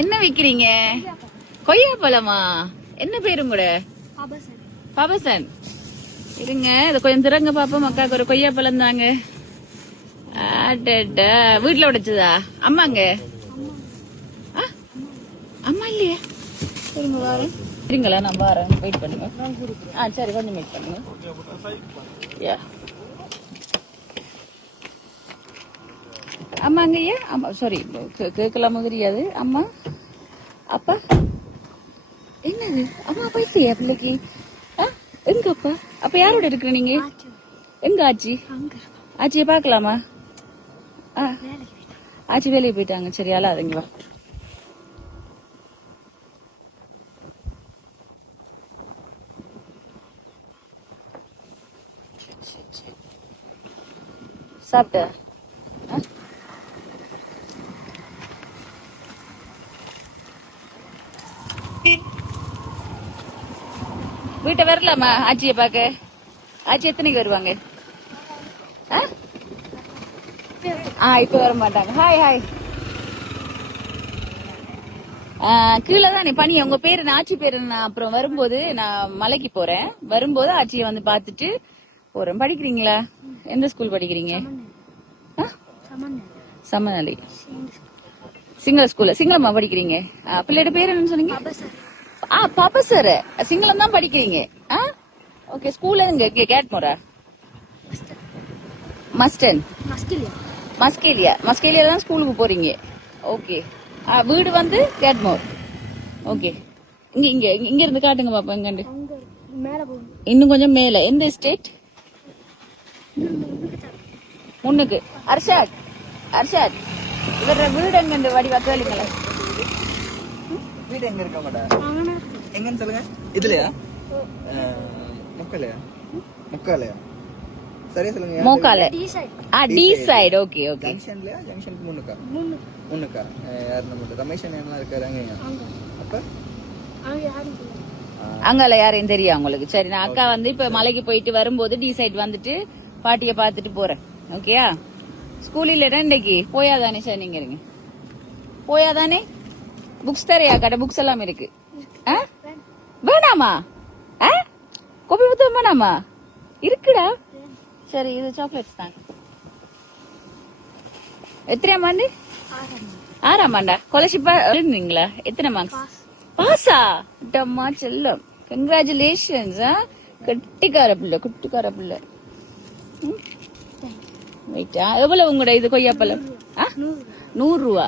என்ன விக்கிறீங்க? கொய்யா பழமா? என்ன பேரும் கூட? பாபசன். இருங்க இத கொஞ்சம் திறங்க பாப்போம். அக்காக்கு ஒரு கொய்யா பழம் தாங்க. வீட்டுல உடைச்சதா? அம்மாங்க அம்மா இல்லையா? சரிங்க வாரேன். சரிங்களா நான் வாரேன். வெயிட் பண்ணுங்க. சரி கொஞ்சம் வெயிட் பண்ணுங்க. அம்மாங்க ஐயா அம்மா சாரி கேட்கலாம தெரியாது. அம்மா அப்பா என்னது? அம்மா அப்பா இல்லையா பிள்ளைக்கு? எங்க அப்பா? அப்ப யாரோட இருக்கிற நீங்க? எங்க ஆச்சி? ஆச்சிய பாக்கலாமா? ஆச்சி வேலையை போயிட்டாங்க. சரி அழாதீங்க வா. சாப்பிட்ட? வீட்டை வரலாமா ஆச்சிய பாக்க? ஆச்சி எத்தனைக்கு வருவாங்க? இப்ப வர மாட்டாங்க. Hi hi. கீழே தானே பனி. உங்க பேரு ஆச்சி பேரு. நான் அப்புறம் வரும்போது நான் மலைக்கு போறேன். வரும்போது ஆச்சியை வந்து பாத்துட்டு போறேன். படிக்கிறீங்களா? எந்த ஸ்கூல் படிக்கிறீங்க? சமநலி சிங்கள ஸ்கூல்ல. சிங்களமா படிக்கிறீங்க? பிள்ளையோட பேர் என்னன்னு சொன்னீங்க? பாப்பா சார். சிங்களம் தான் படிக்கிறீங்க. ஓகே. ஸ்கூல்ல எங்க? கேட்மோரா? மஸ்டன் மஸ்கேலியா தான் ஸ்கூலுக்கு போறீங்க. ஓகே. வீடு வந்து கேட்மோர். ஓகே. இங்க இங்க இங்க இருந்து காட்டுங்க பாப்பா. எங்க இன்னும் கொஞ்சம் மேல. எந்த ஸ்டேட்? முன்னுக்கு. அர்ஷாத் இவர வீடு எங்க? வடிவா கேளுங்களேன். வீடு எங்க இருக்க மாட்டா? எங்கன்னு சொல்லுங்க. இதுலயா? முக்காலையா? சரியா சொல்லுங்க. மோக்கால. T side. Okay okay. ஜங்ஷன்லயா? ஜங்ஷனுக்கு முன்னுக்கா. யார் நம்ம ரமேஷ் அண்ணா இருக்காங்க. அப்ப அங்கால யாரையும் தெரியும் உங்களுக்கு? சரி நான் அக்கா வந்து இப்ப மலைக்கு போயிட்டு வரும்போது டி சைடு வந்துட்டு பாட்டிய பாத்துட்டு போறேன். ஓகேயா? ஸ்கூல் இல்ல இன்னைக்கு. போயாதானே சார்? நீங்க இருங்க. போயாதானே? புக்ஸ் தரையா? கடை புக்ஸ் எல்லாம் இருக்கு. வேணாமா? கோபி புத்தகம் வேணாமா? இருக்குடா. சரி இது சாக்லேட்ஸ் தான். எத்தனை ஆண்டு? 6ஆம் ஆண்டா? ஸ்காலர்ஷிப்பா இருந்தீங்களா? எத்தனை மார்க்ஸ்? பாஸா? டம்மா செல்லம். கங்க்ராச்சுலேஷன்ஸ். கட்டிக்கார பிள்ளை. வெயிட்டா எவ்வளவு உங்களோட இது கொய்யாப்பழம்? 100 ரூபா.